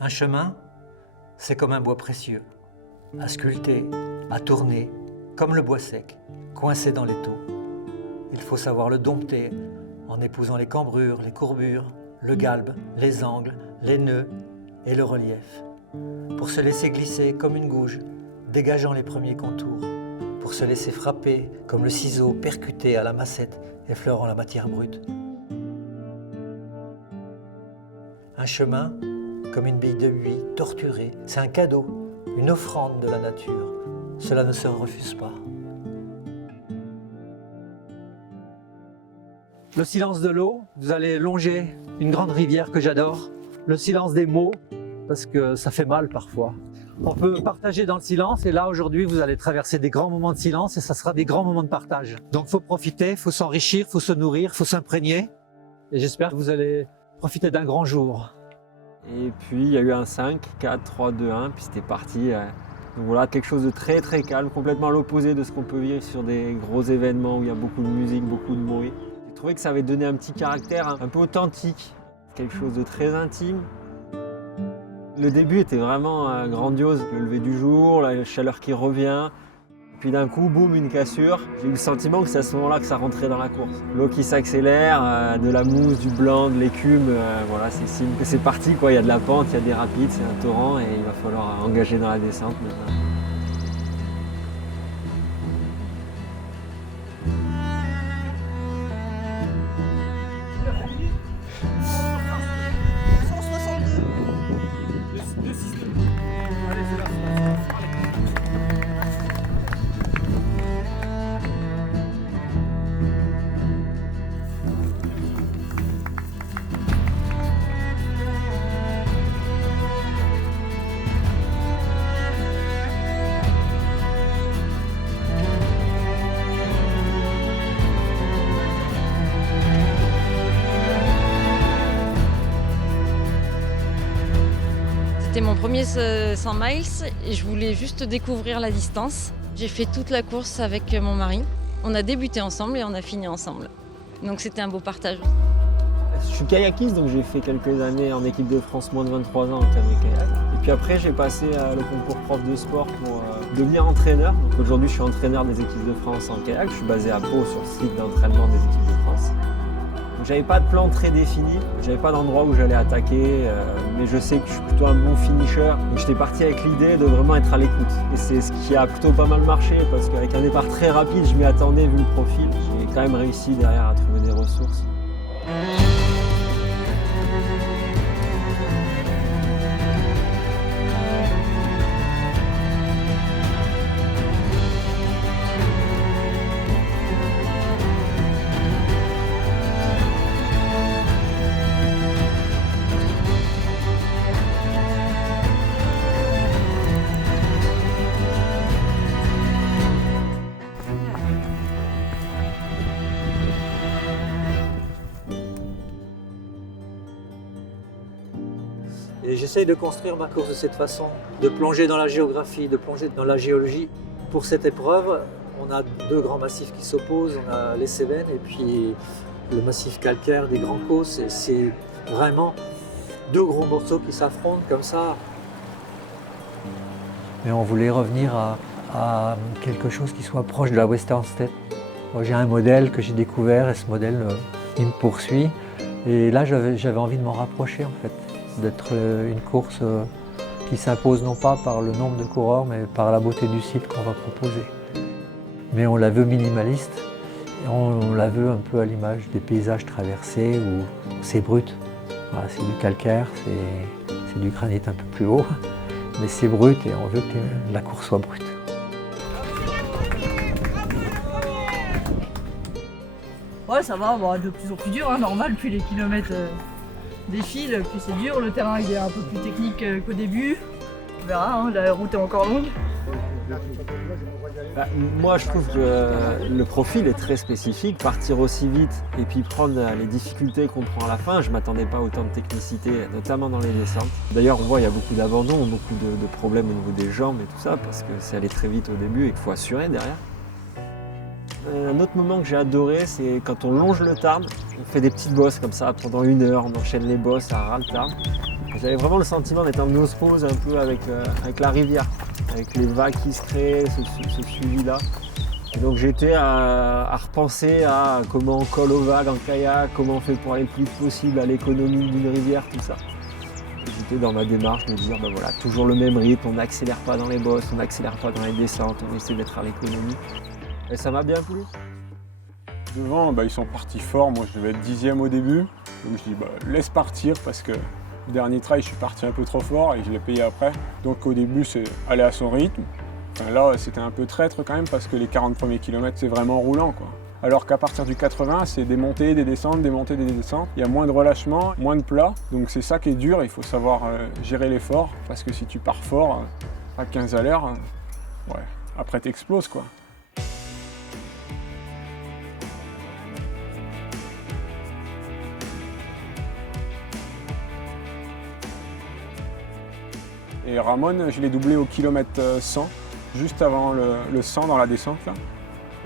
Un chemin, c'est comme un bois précieux, à sculpter, à tourner, comme le bois sec, coincé dans l'étau. Il faut savoir le dompter en épousant les cambrures, les courbures, le galbe, les angles, les nœuds et le relief, pour se laisser glisser comme une gouge, dégageant les premiers contours, pour se laisser frapper comme le ciseau percuté à la massette, effleurant la matière brute. Un chemin, comme une bille de buis torturée, c'est un cadeau, une offrande de la nature. Cela ne se refuse pas. Le silence de l'eau, vous allez longer une grande rivière que j'adore. Le silence des mots, parce que ça fait mal parfois. On peut partager dans le silence et là aujourd'hui vous allez traverser des grands moments de silence et ça sera des grands moments de partage. Donc il faut profiter, il faut s'enrichir, il faut se nourrir, il faut s'imprégner. Et j'espère que vous allez profiter d'un grand jour. Et puis il y a eu un 5, 4, 3, 2, 1, puis c'était parti. Donc voilà, quelque chose de très très calme, complètement à l'opposé de ce qu'on peut vivre sur des gros événements où il y a beaucoup de musique, beaucoup de bruit. J'ai trouvé que ça avait donné un petit caractère un peu authentique, quelque chose de très intime. Le début était vraiment grandiose, le lever du jour, la chaleur qui revient. Puis d'un coup, boum, une cassure. J'ai eu le sentiment que c'est à ce moment-là que ça rentrait dans la course. L'eau qui s'accélère, de la mousse, du blanc, de l'écume, voilà, c'est signe que c'est parti, quoi. Il y a de la pente, il y a des rapides, c'est un torrent et il va falloir engager dans la descente maintenant. C'était mon premier 100 miles et je voulais juste découvrir la distance. J'ai fait toute la course avec mon mari. On a débuté ensemble et on a fini ensemble. Donc c'était un beau partage. Je suis kayakiste, donc j'ai fait quelques années en équipe de France, moins de 23 ans en kayak. Et puis après, j'ai passé le concours prof de sport pour devenir entraîneur. Donc aujourd'hui, je suis entraîneur des équipes de France en kayak. Je suis basé à Pau sur le site d'entraînement des équipes de France. Donc j'avais pas de plan très défini, j'avais pas d'endroit où j'allais attaquer, mais je sais que je suis plutôt un bon finisher. Donc j'étais parti avec l'idée de vraiment être à l'écoute. Et c'est ce qui a plutôt pas mal marché, parce qu'avec un départ très rapide, je m'y attendais vu le profil. J'ai quand même réussi derrière à trouver des ressources. Et j'essaye de construire ma course de cette façon, de plonger dans la géographie, de plonger dans la géologie. Pour cette épreuve, on a deux grands massifs qui s'opposent, on a les Cévennes et puis le massif calcaire des Grands Causses. Et c'est vraiment deux gros morceaux qui s'affrontent comme ça. Mais on voulait revenir à quelque chose qui soit proche de la Western State. Moi, j'ai un modèle que j'ai découvert et ce modèle, il me poursuit. Et là, j'avais envie de m'en rapprocher en fait. D'être une course qui s'impose non pas par le nombre de coureurs, mais par la beauté du site qu'on va proposer. Mais on la veut minimaliste, et on la veut un peu à l'image des paysages traversés où c'est brut. Voilà, c'est du calcaire, c'est du granit un peu plus haut, mais c'est brut et on veut que la course soit brute. Ouais, ça va, bon, de plus en plus dur, hein, normal, plus les kilomètres défilent, plus c'est dur. Le terrain il est un peu plus technique qu'au début. On verra, hein, la route est encore longue. Moi, je trouve que le profil est très spécifique. Partir aussi vite et puis prendre les difficultés qu'on prend à la fin, je ne m'attendais pas à autant de technicité, notamment dans les descentes. D'ailleurs, on voit qu'il y a beaucoup d'abandon, beaucoup de problèmes au niveau des jambes et tout ça, parce que c'est aller très vite au début et qu'il faut assurer derrière. Un autre moment que j'ai adoré, c'est quand on longe le Tarn, on fait des petites bosses comme ça pendant 1 heure, on enchaîne les bosses à ras le Tarn. J'avais vraiment le sentiment d'être en osmose un peu avec la rivière, avec les vagues qui se créent, ce suivi-là. Et donc j'étais à repenser à comment on colle aux vagues en kayak, comment on fait pour aller le plus vite possible à l'économie d'une rivière, tout ça. J'étais dans ma démarche de dire, ben voilà, toujours le même rythme, on n'accélère pas dans les bosses, on n'accélère pas dans les descentes, on essaie d'être à l'économie. Et ça m'a bien plu. Devant, ils sont partis fort, moi je devais être 10e au début, donc je dis laisse partir parce que le dernier trail je suis parti un peu trop fort et je l'ai payé après. Donc au début c'est aller à son rythme. Enfin, là c'était un peu traître quand même parce que les 40 premiers kilomètres c'est vraiment roulant quoi. Alors qu'à partir du 80 c'est des montées, des descentes, des montées, des descentes. Il y a moins de relâchement, moins de plat, donc c'est ça qui est dur, il faut savoir gérer l'effort parce que si tu pars fort à 15 à l'heure, ouais, après t'exploses quoi. Et Ramon, je l'ai doublé au kilomètre 100, juste avant le 100 dans la descente. Là.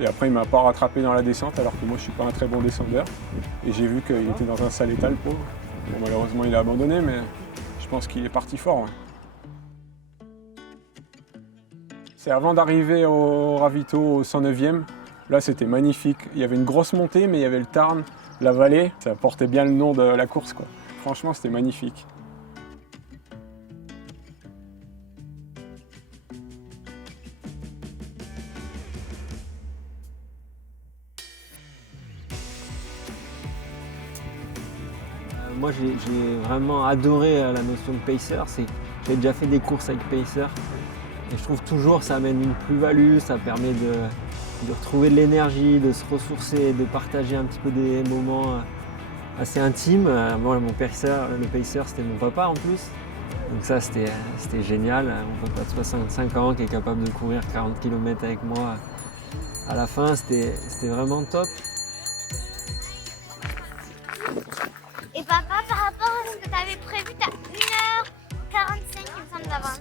Et après, il ne m'a pas rattrapé dans la descente, alors que moi, je ne suis pas un très bon descendeur. Et j'ai vu qu'il était dans un sale état, le pauvre. Bon, malheureusement, il a abandonné, mais je pense qu'il est parti fort. Ouais. C'est avant d'arriver au ravito, au 109e. Là, c'était magnifique. Il y avait une grosse montée, mais il y avait le Tarn, la vallée. Ça portait bien le nom de la course, quoi. Franchement, c'était magnifique. Moi j'ai vraiment adoré la notion de pacer, j'ai déjà fait des courses avec pacer et je trouve toujours que ça amène une plus-value, ça permet de retrouver de l'énergie, de se ressourcer, de partager un petit peu des moments assez intimes. Moi le pacer c'était mon papa en plus, donc ça c'était génial, mon papa de 65 ans qui est capable de courir 40 km avec moi à la fin, c'était vraiment top. Et papa, par rapport à ce que tu avais prévu, tu as 1h45 il me semble d'avance.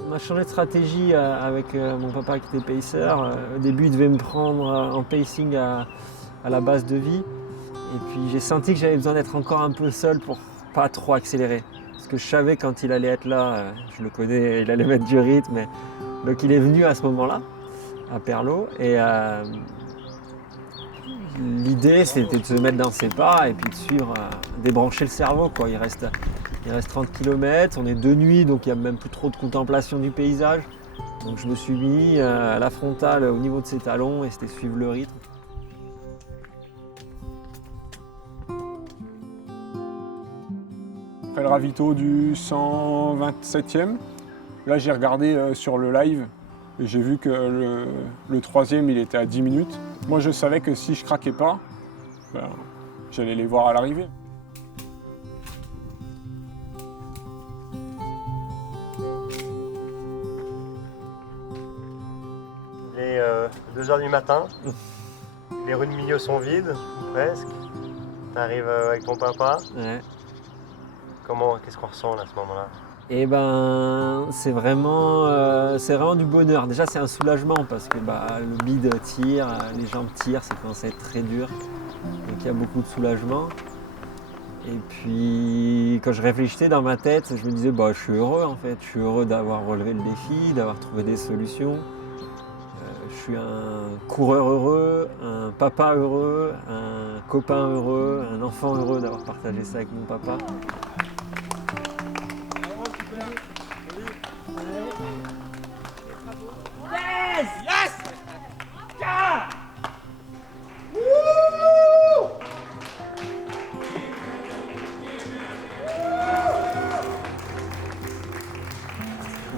On a changé de stratégie avec mon papa qui était pacer. Au début, il devait me prendre en pacing à la base de vie. Et puis j'ai senti que j'avais besoin d'être encore un peu seul pour pas trop accélérer. Parce que je savais quand il allait être là, je le connais, il allait mettre du rythme. Donc il est venu à ce moment-là, à Perlot. Et l'idée, c'était de se mettre dans ses pas et puis de suivre, débrancher le cerveau, quoi. Il reste 30 km, on est de nuit, donc il n'y a même plus trop de contemplation du paysage. Donc je me suis mis à la frontale au niveau de ses talons et c'était suivre le rythme. Après le ravito du 127e, là j'ai regardé sur le live et j'ai vu que le 3e il était à 10 minutes. Moi je savais que si je craquais pas, j'allais les voir à l'arrivée. Il est 2h du matin, les rues de milieu sont vides, presque. Tu arrives avec ton papa. Ouais. Qu'est-ce qu'on ressent là, à ce moment-là? Et c'est vraiment du bonheur. Déjà c'est un soulagement parce que le bide tire, les jambes tirent, c'est commence à être très dur. Donc il y a beaucoup de soulagement. Et puis quand je réfléchissais dans ma tête, je me disais je suis heureux en fait. Je suis heureux d'avoir relevé le défi, d'avoir trouvé des solutions. Je suis un coureur heureux, un papa heureux, un copain heureux, un enfant heureux d'avoir partagé ça avec mon papa.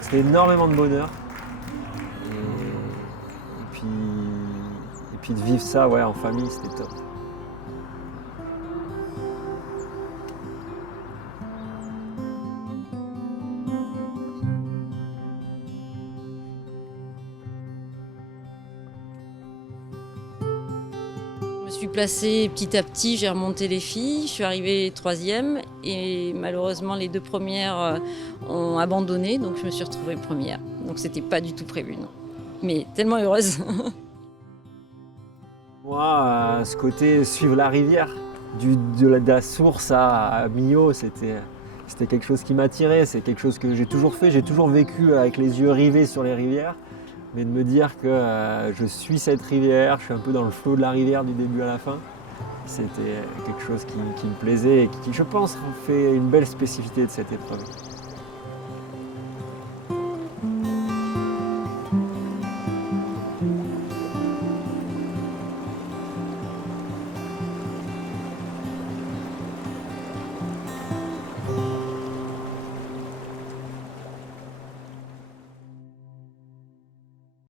C'était énormément de bonheur. Et puis de vivre ça en famille, c'était top. Je me suis placée petit à petit, j'ai remonté les filles, je suis arrivée 3e et malheureusement les 2 premières ont abandonné, donc je me suis retrouvée première. Donc c'était pas du tout prévu, non. Mais tellement heureuse. Moi, ce côté suivre la rivière, de la source à Millau, c'était quelque chose qui m'attirait, c'est quelque chose que j'ai toujours fait, j'ai toujours vécu avec les yeux rivés sur les rivières. Mais de me dire que je suis cette rivière, je suis un peu dans le flot de la rivière du début à la fin, c'était quelque chose qui me plaisait et qui, je pense, fait une belle spécificité de cette épreuve.